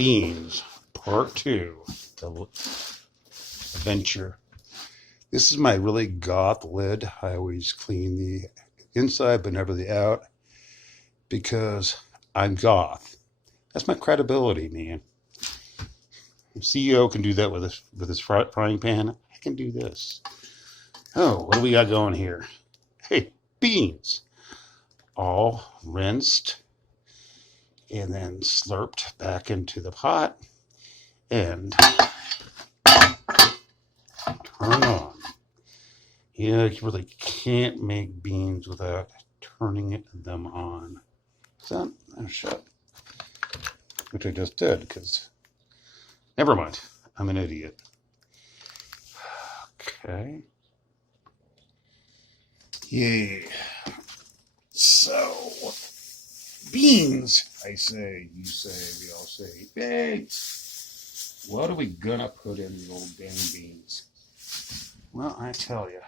Beans, Part 2, the adventure. This is my really goth lid. I always clean the inside but never the out because I'm goth. That's my credibility, man. The CEO can do that with his frying pan. I can do this. Oh, what do we got going here? Hey, beans. All rinsed and then slurped back into the pot and turn on. Yeah, you really can't make beans without turning them on. So, shut. Which I just did, because never mind. I'm an idiot. Okay. Yeah. So, beans, I say, you say, we all say, hey, what are we gonna put in the old dang beans? Well, I tell you,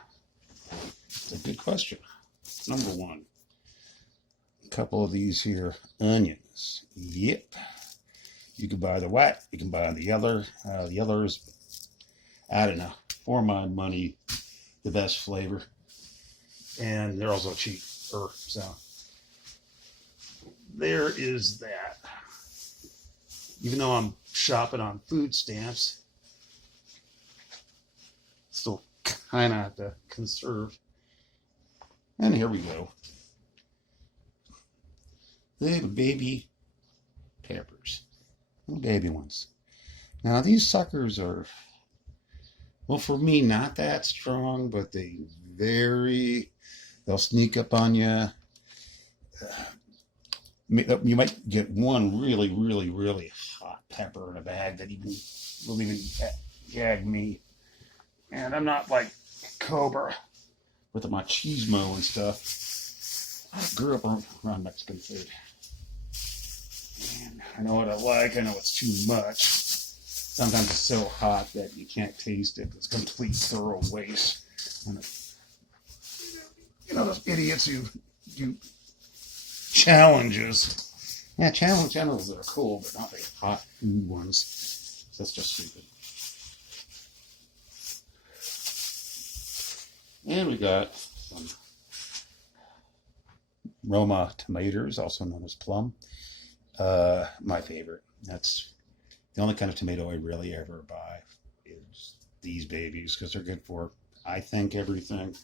it's a good question. Number one, a couple of these here onions. Yep. You can buy the white, you can buy the yellow. The yellow is, I don't know, for my money, the best flavor. And they're also cheap. So there is that. Even though I'm shopping on food stamps, still kind of have to conserve. And here we go. Little baby peppers. Little baby ones. Now these suckers are, well, for me, not that strong, but they'll sneak up on you. You might get one really, really, really hot pepper in a bag that will even gag me. And I'm not like Cobra with the machismo and stuff. I grew up around Mexican food. And I know what I like. I know it's too much. Sometimes it's so hot that you can't taste it. It's a complete thorough waste. And those idiots who do challenges. Yeah, challenges are cool, but not the hot food ones. That's just stupid. And we got some Roma tomatoes, also known as plum. My favorite. That's the only kind of tomato I really ever buy is these babies because they're good for, I think, everything.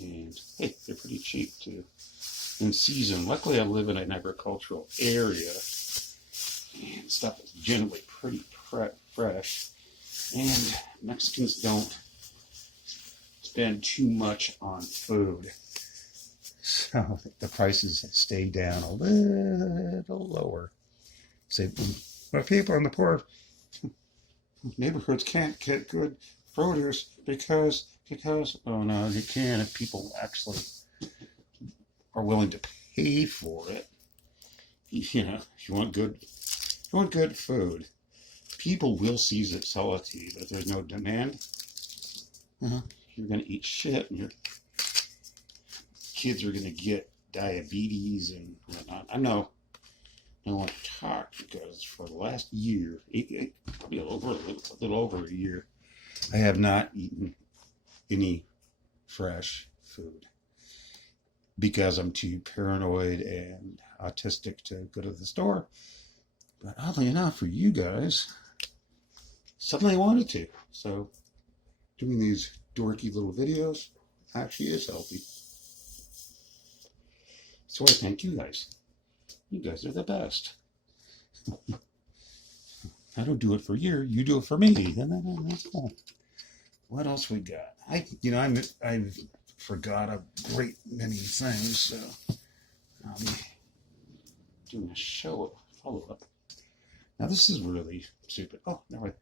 And hey, they're pretty cheap too. In season. Luckily, I live in an agricultural area, and stuff is generally pretty fresh. And Mexicans don't spend too much on food, so the prices stay down a little lower. Say, but people in the poor neighborhoods can't get good produce because oh no, you can if people actually are willing to pay for it. If you want good food, people will sell it to you. But if there's no demand, you're gonna eat shit, and your kids are gonna get diabetes and whatnot. I know. I don't want to talk because for the last year, probably a little over a year, I have not eaten any fresh food because I'm too paranoid and autistic to go to the store. But oddly enough, for you guys, suddenly I wanted to. So doing these dorky little videos actually is healthy. So I thank you guys. You guys are the best. I don't do it for you. You do it for me. That's cool. What else we got? I forgot a great many things, so I'll be doing a follow-up. Now this is really stupid. Oh, now I'm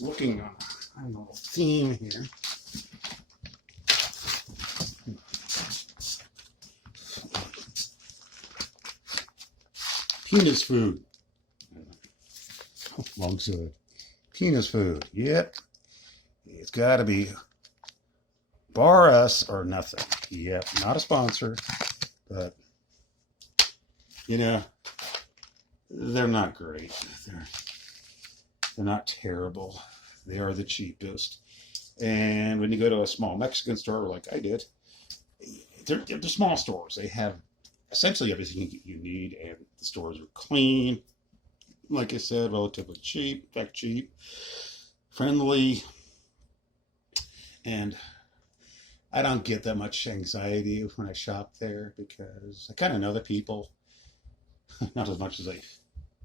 looking on a little theme here. Penis food. Long side. Penis food. Yep. It's got to be bar us or nothing. Yep. Not a sponsor, but they're not great. They're not terrible. They are the cheapest. And when you go to a small Mexican store like I did, they're small stores. They have essentially everything you need, and the stores are clean. Like I said, relatively cheap, in fact, cheap, friendly, and I don't get that much anxiety when I shop there because I kind of know the people, not as much as I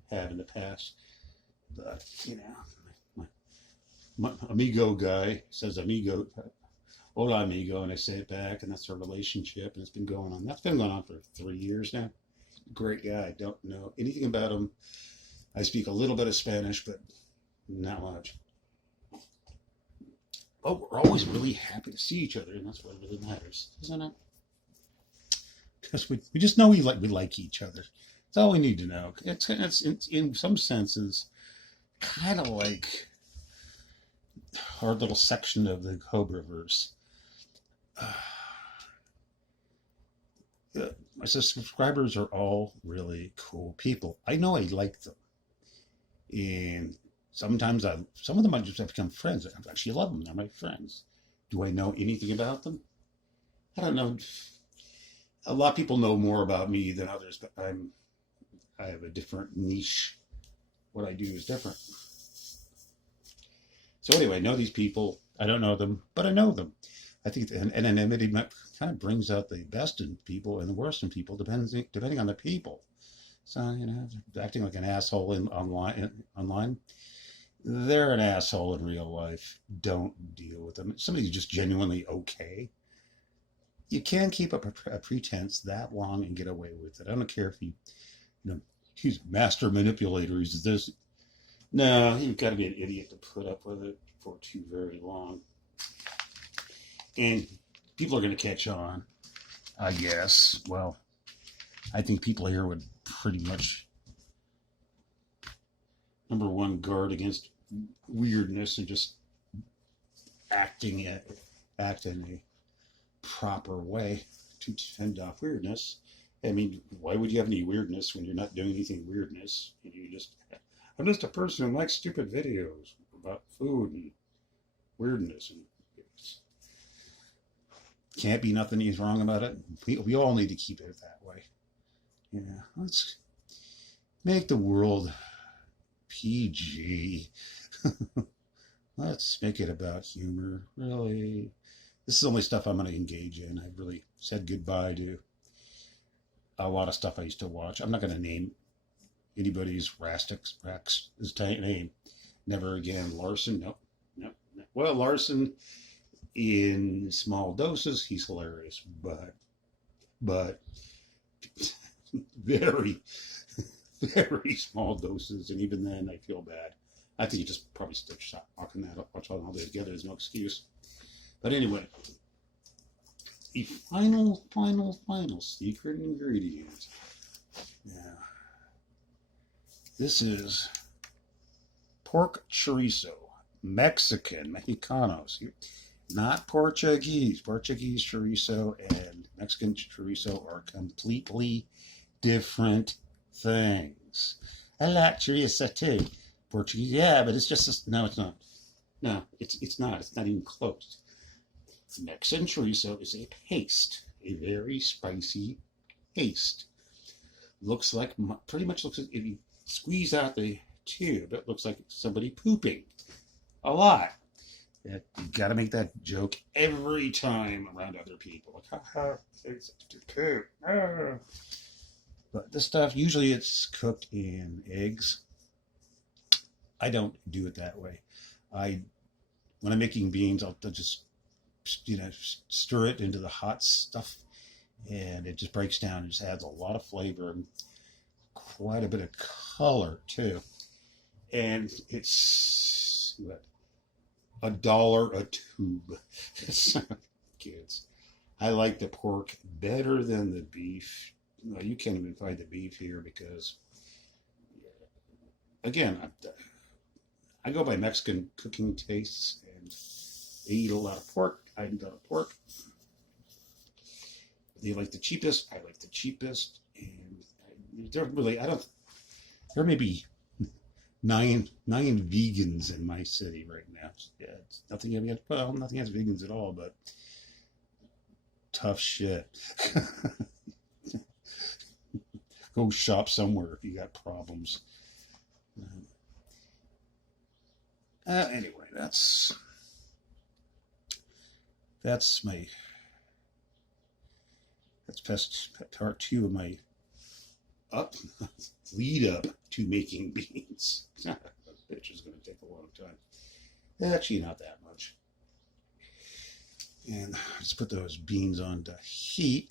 have in the past, but my amigo guy says amigo, hola amigo, and I say it back, and that's our relationship, and it's been going on. That's been going on for 3 years now. Great guy. Don't know anything about him. I speak a little bit of Spanish, but not much. But we're always really happy to see each other, and that's what really matters, isn't it? Because we just know we like each other. That's all we need to know. It's in some senses kind of like our little section of the Cobraverse. My subscribers are all really cool people. I know I like them. And sometimes some of them I just have become friends. I actually love them. They're my friends. Do I know anything about them? I don't know. A lot of people know more about me than others, but I have a different niche. What I do is different. So anyway, I know these people. I don't know them, but I know them. I think anonymity kind of brings out the best in people and the worst in people, depending on the people. So, acting like an asshole online, they're an asshole in real life. Don't deal with them. If somebody's just genuinely okay, you can't keep up a pretense that long and get away with it. I don't care if he's a master manipulator. He's this. No, you've got to be an idiot to put up with it for too very long. And people are going to catch on, I guess. Well, I think people here would pretty much, number one, guard against weirdness and just act in a proper way to fend off weirdness. I mean, why would you have any weirdness when you're not doing anything weirdness? I'm just a person who likes stupid videos about food and weirdness, and can't be nothing is wrong about it. We all need to keep it that way. Yeah, let's make the world PG. Let's make it about humor. Really, this is the only stuff I'm going to engage in. I've really said goodbye to a lot of stuff I used to watch. I'm not going to name anybody's Rex's name. Never again. Larson, nope. Well, Larson, in small doses, he's hilarious, but very, very small doses, and even then, I feel bad. I think you just probably stop talking that up, watch all day together. There's no excuse. But anyway, the final secret ingredient. Yeah, this is pork chorizo, Mexicanos. Not Portuguese. Portuguese chorizo and Mexican chorizo are completely different things. I like chorizo too. Portuguese, yeah, but it's just no, it's not. No, it's not. It's not even close. Mexican chorizo is a paste, a very spicy paste. Pretty much looks like if you squeeze out the tube, it looks like somebody pooping a lot. You got to make that joke every time around other people. Like, haha, it's poop. Ah. But this stuff, usually it's cooked in eggs. I don't do it that way. When I'm making beans, I'll just, stir it into the hot stuff, and it just breaks down and just adds a lot of flavor and quite a bit of color too. And it's $1 a tube. Kids, I like the pork better than the beef. No, you can't even find the beef here because, again, I go by Mexican cooking tastes, and they eat a lot of pork. I eat a lot of pork. They like the cheapest. I like the cheapest, and they're really. I There may be nine vegans in my city right now. Yeah, it's nothing against, well, nothing against vegans at all, but tough shit. Go shop somewhere if you got problems. Anyway, that's my part two of my up lead up to making beans. That bitch is going to take a long time. Actually, not that much. And let's put those beans on to heat.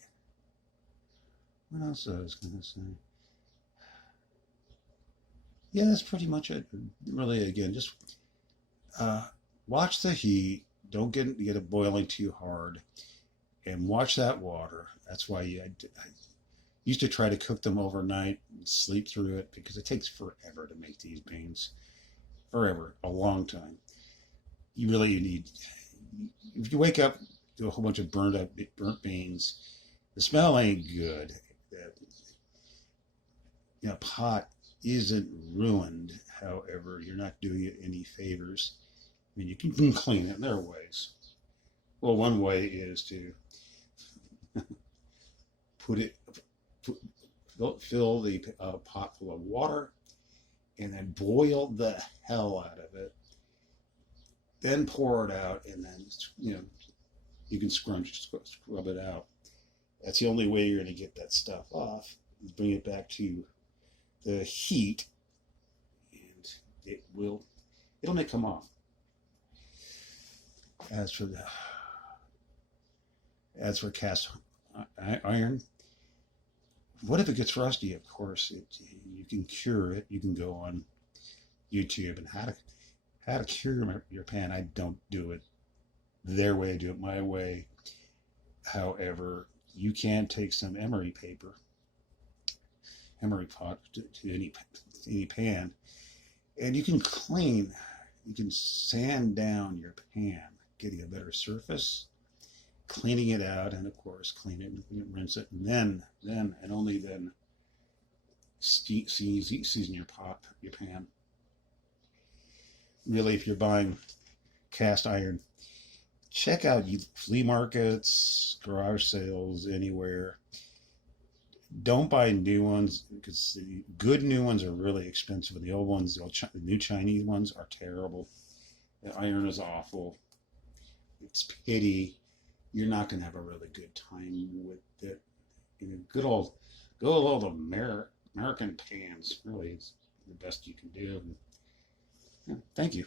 What else I was going to say? Yeah, that's pretty much it. Really, again, just watch the heat. Don't get it boiling too hard, and watch that water. That's why I used to try to cook them overnight and sleep through it, because it takes forever to make these beans. Forever, a long time. You need. If you wake up to a whole bunch of burnt beans, the smell ain't good. Pot isn't ruined. However, you're not doing it any favors. I mean, you can clean it. There are ways. Well, one way is to fill the pot full of water, and then boil the hell out of it. Then pour it out, and then you can scrub it out. That's the only way you're going to get that stuff off. Bring it back to the heat, and it'll make come off. As for cast iron, what if it gets rusty? Of course, you can cure it. You can go on YouTube and how to cure your pan. I don't do it their way. I do it my way. However, you can take some emery pot to any pan, and you can sand down your pan, getting a better surface, cleaning it out, and of course clean it and rinse it, and then and only then season your pan. Really, if you're buying cast iron, check out flea markets, garage sales, anywhere. Don't buy new ones, because the good new ones are really expensive, and the old ones, the new Chinese ones, are terrible. The iron is awful. It's pity. You're not going to have a really good time with it. Good old American pans really is the best you can do. Thank you.